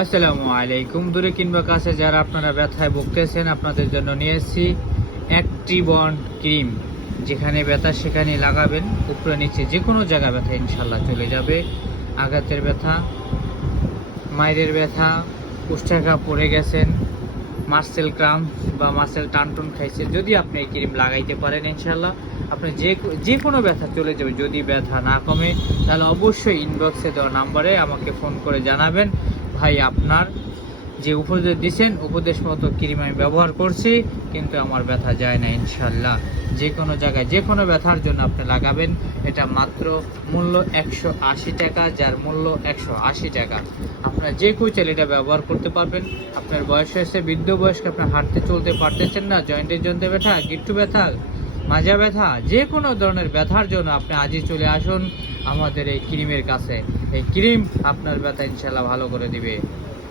আসসালামু আলাইকুম। দূরে কিংবা কাছে যারা আপনারা ব্যথায় ভুগতেছেন, আপনাদের জন্য নিয়ে এসেছি অ্যাক্টিবন ক্রিম। যেখানে ব্যথা সেখানে লাগাবেন, উপরে নিচে যে কোনো জায়গায় ব্যথা ইনশাল্লাহ চলে যাবে। আঘাতের ব্যথা, মায়ের ব্যথা, কুষ্ঠিয়া পড়ে গেছেন, মাসেল ক্রাম্প বা মাসেল টানটুন খাইছে, যদি আপনি এই ক্রিম লাগাইতে পারেন ইনশাল্লাহ আপনি যে কোনো ব্যথা চলে যাবে। যদি ব্যথা না কমে তাহলে অবশ্যই ইনবক্সে দেওয়া নাম্বারে আমাকে ফোন করে জানাবেন, ভাই আপনার যে উপদেশ দিয়েছেন উপদেশ মতো ক্রিম আমি ব্যবহার করছি, কিন্তু আমার ব্যথা যায় না। ইনশাল্লাহ যে কোনো জায়গায় যে কোনো ব্যথার জন্য আপনি লাগাবেন। এটা মাত্র মূল্য 180 টাকা, যার মূল্য 180 টাকা। আপনার যে কেউ চাইলে এটা ব্যবহার করতে পারবেন। আপনার বয়স হয়েছে, বৃদ্ধ বয়স্ক, আপনার হাঁটতে চলতে পারতেছেন না, জয়েন্টের জন্য ব্যথা, গিট্টু ব্যথা, মাজা ব্যথা, যে কোনো ধরনের ব্যথার জন্য আপনি আজই চলে আসুন আমাদের এই ক্রিমের কাছে। এই ক্রিম আপনার ব্যথা ইনশাল্লাহ ভালো করে দিবে।